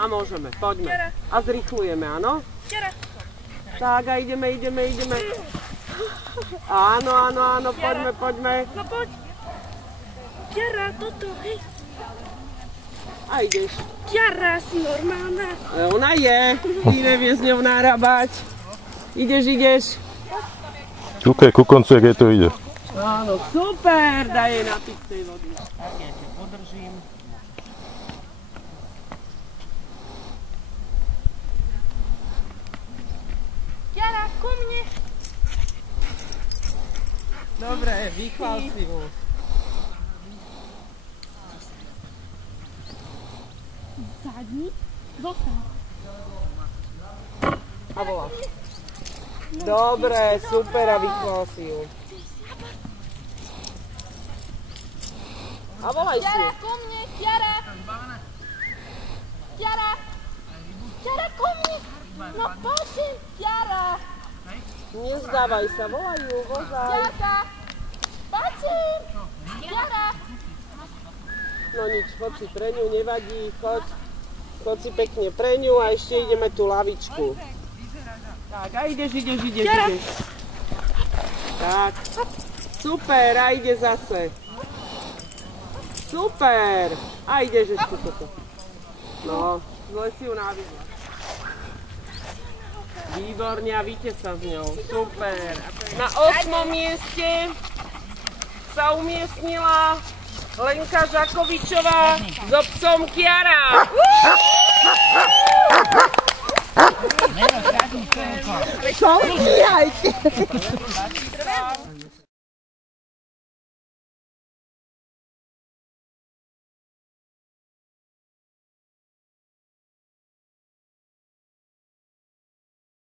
A môžeme, poďme. A zrýchlujeme, áno? Tak a ideme. Áno, poďme. No poď. Kiara, toto, hej. A ideš. Kiara, si normálna. Ale ona je. Ty nevieš s ňou narábať. Ideš. Kúkaj ku koncu, jak jej to ide. Áno, super. Daj jej napiť tej vody. Tak, ja ťa podržím. Kiara, ku mne. Dobre, vychvál si mu. Zadni, zostaň. A voláš. Dobre, super a vychvál si ju. A volaj si. Kiara, ku mne, Kiara. Kiara, ku mne. No poď, Kiara. Nezdávaj sa, volaj ju, vozaj. Kiarka, poď. Kiara. No nič, choď si pre ňu, nevadí, choď si pekne pre ňu a ešte ideme tú lavičku. Tak, a ideš. Tak, super, a ide zase. Super, a ideš ešte toto. No, zle si ju navidla. Výborne a víte sa s ňou, super. Na 8. mieste sa umiestnila Lenka Žakovičová so psom Kiara. Nerozkazný, čo? Čo?